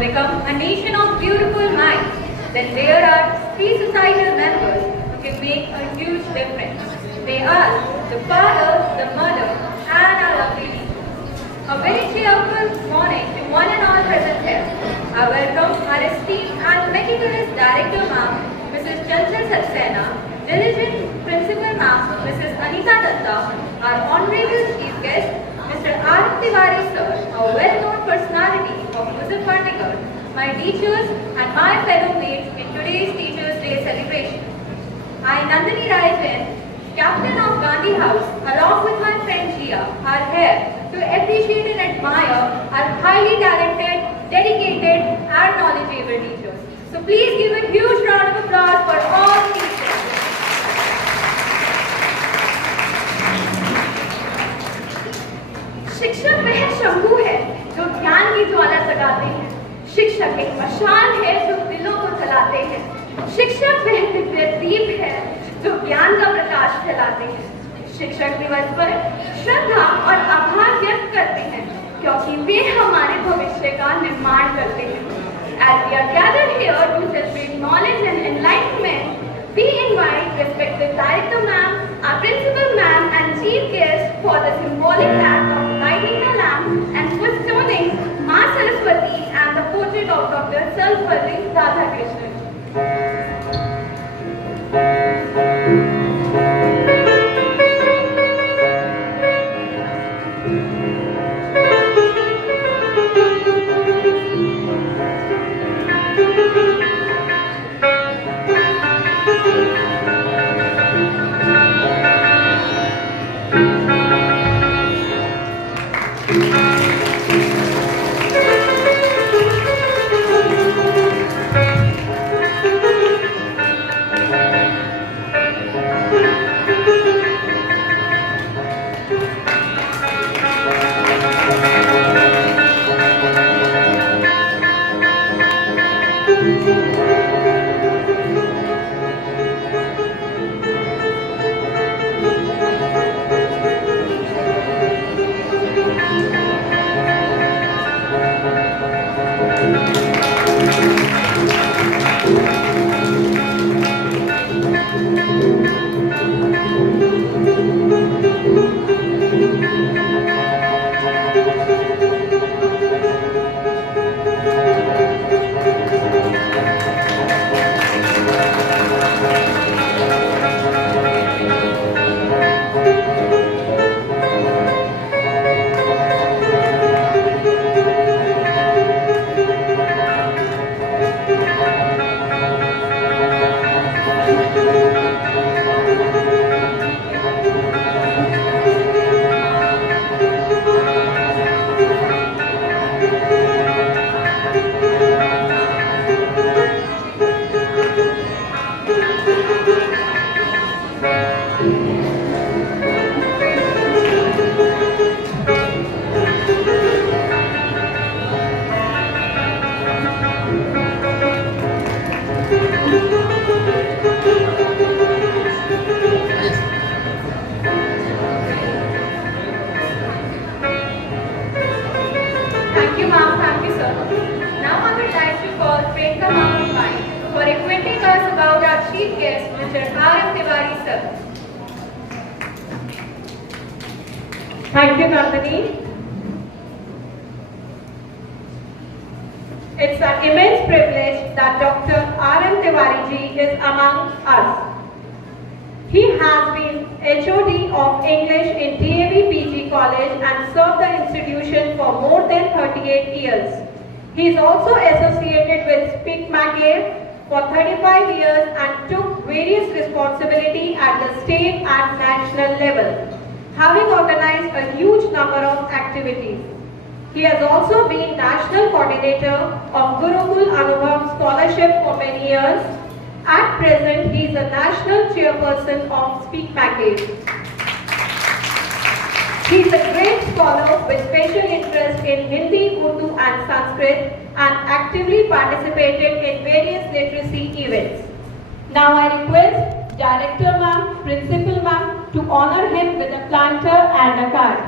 become a nation of beautiful minds, then there are three societal members who can make a huge difference. They are the father, the mother, and our lovely teachers. A very cheerful morning to one and all present here. I welcome our esteemed and meticulous Director Ma'am, Mrs. Chanchal Saxena, diligent Principal Ma'am, Mrs. Anita Datta, our Honorable Chief Guest, Mr. R. Tiwari Sir, a well-known personality of Muzaffarnagar, my teachers and my fellow mates in today's Teachers' Day celebration. I, Nandini Rai Jain, Captain of Gandhi House, along with my friend Jia, are here to appreciate and admire our highly talented, dedicated and knowledgeable teachers. So please give a huge round of applause for all teachers. शिक्षक वह शंभू है जो ज्ञान की ज्वाला जगाते हैं। शिक्षक एक मशाल है जो दिलों को जलाते हैं। शिक्षक वह दिव्य दीप है जो ज्ञान का प्रकाश फैलाते हैं। शिक्षक दिवस पर श्रद्धा और आभार व्यक्त करते हैं क्योंकि वे हमारे भविष्य का निर्माण करते हैं। As we are gathered here to celebrate knowledge and enlightenment, we invite respected Director Ma'am, our Principal Ma'am and Chief Guest for the symbolic act of lighting the lamp and bestowing Ma Saraswati and the portrait of Dr. Sarvepalli Radhakrishnan. Thank you, Nandini. It's an immense privilege that Dr. R.M. Tiwari ji is among us. He has been HOD of English in DAV PG College and served the institution for more than 38 years. He is also associated with Speak McGill for 35 years and took various responsibilities at the state and national level, having organized a huge number of activities. He has also been National Coordinator of Gurukul Anubhav Scholarship for many years. At present, he is a National Chairperson of Speak McGill. He is a great scholar with special interest in Hindi, Urdu and Sanskrit and actively participated in various literacy events. Now I request Director Ma'am, Principal Ma'am to honor him with a planter and a card.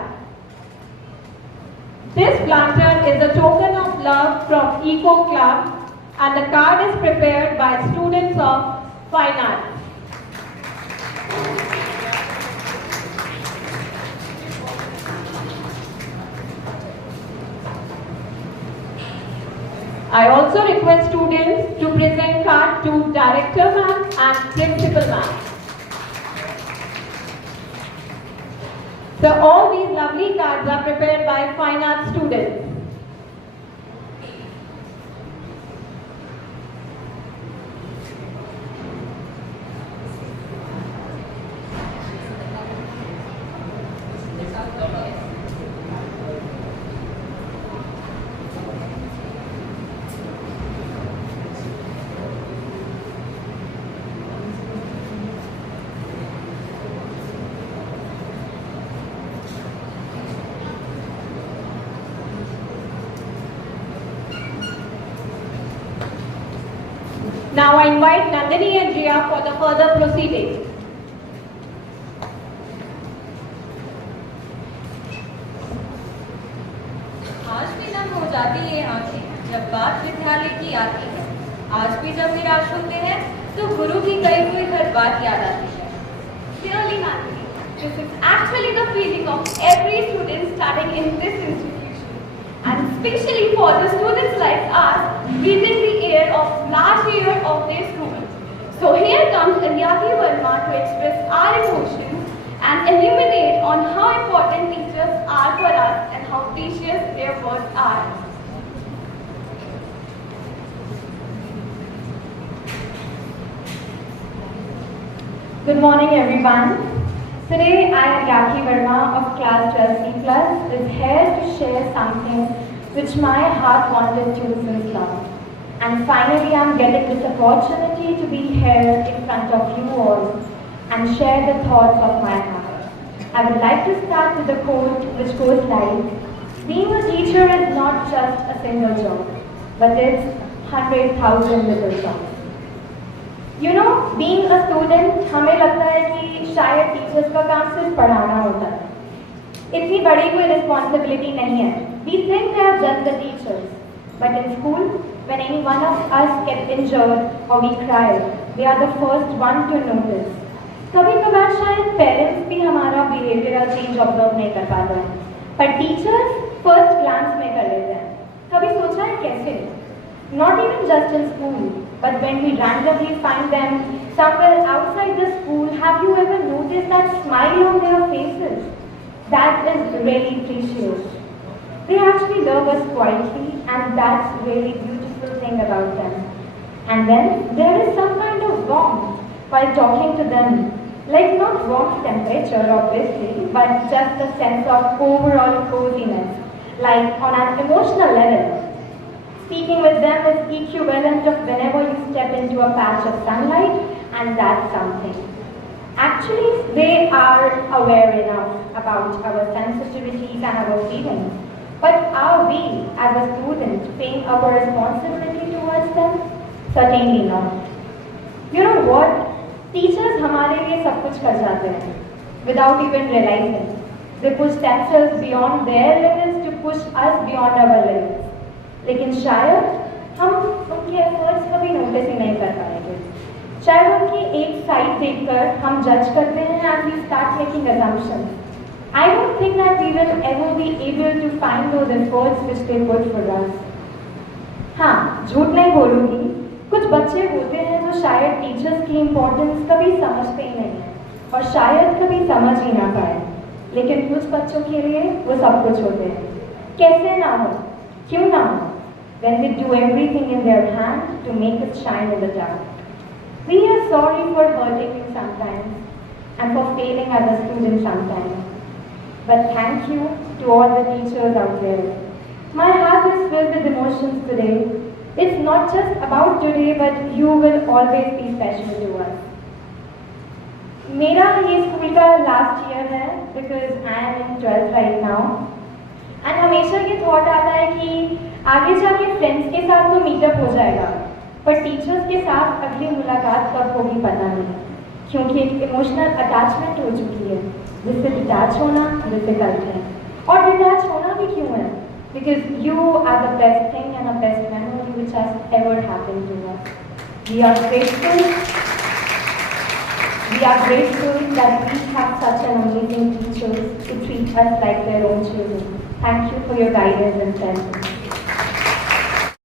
This planter is a token of love from Eco Club, and the card is prepared by students of Fine Arts. I also request students to present card to Director Ma'am and Principal Ma'am. So all these lovely cards are prepared by Fine Arts students. Now I invite Nandini and Jia for the further proceedings. आज भी नम हो जाती है आंखें जब बात विद्यालय की आती है। आज भी जब निराश होते हैं तो गुरु की कही हुई हर बात याद आती है। Clearly, Nandini, this is actually the feeling of every student studying in this institution. And especially for the students like us, breathing the air of last year of their school. So here comes Aryati Verma to express our emotions and illuminate on how important teachers are for us and how precious their words are. Good morning everyone. Today I am Yaki Verma of class 12C plus is here to share something which my heart wanted to since long. And finally I am getting this opportunity to be here in front of you all and share the thoughts of my heart. I would like to start with a quote which goes like, being a teacher is not just a single job, but it's 100,000 little jobs. You know, being a student, हमें लगता है कि शायद teachers का काम सिर्फ पढ़ाना होता है। इतनी बड़ी कोई रिस्पॉन्सिबिलिटी नहीं है। We think they are just the teachers, but in school, when any one of us gets injured or we cry, they are the first one to notice. कभी-कभार शायद पेरेंट्स भी हमारा बिहेवियरल चेंज ऑब्जर्व नहीं कर पाते हैं, पर teachers first glance में कर लेते हैं। कभी सोचा है कैसे? Not even just in school, but when we randomly find them somewhere outside the school, have you ever noticed that smile on their faces? That is really precious. They actually love us quietly, and that's really beautiful thing about them. And then there is some kind of warmth while talking to them. Like not warm temperature obviously, but just a sense of overall coziness, like on an emotional level. Speaking with them is equivalent of whenever you step into a patch of sunlight, and that's something. Actually, they are aware enough about our sensitivities and our feelings. But are we, as a student, paying our responsibility towards them? Certainly not. You know what? Teachers हमारे लिए सब कुछ कर जाते हैं, without even realizing. They push themselves beyond their limits to push us beyond our limits. लेकिन शायद हम उनके एफर्ट्स कभी नोटिस ही नहीं कर पाएंगे। शायद उनकी एक साइड देखकर हम जज करते हैं and we start making assumptions. I don't think that we will ever be able to find those efforts which they put for us. हाँ, झूठ नहीं बोलूँगी, कुछ बच्चे होते हैं जो शायद टीचर्स की इम्पोर्टेंस कभी समझते ही नहीं है और शायद कभी समझ ही ना पाए, लेकिन कुछ बच्चों के लिए वो सब कुछ होते हैं। कैसे ना हो, क्यों ना हो, when they do everything in their hand to make us shine in the dark. We are sorry for hurting you sometimes and for failing as a student sometimes. But thank you to all the teachers out there. My heart is filled with emotions today. It's not just about today, but you will always be special to us. मेरा ये school का last year है because I am in 12th right now. And हमेशा ये thought आता है कि आगे जाके फ्रेंड्स के साथ तो मीटअप हो जाएगा, पर टीचर्स के साथ अगली मुलाकात कब होगी पता नहीं, क्योंकि एक इमोशनल अटैचमेंट हो चुकी है जिससे डिटैच होना डिफिकल्ट है। और डिटैच होना भी क्यों है? because you are the best thing and the best memory which has ever happened to us. We are grateful. We are grateful that we have such an amazing teachers to treat us like their own children. Thank you for your guidance and presence.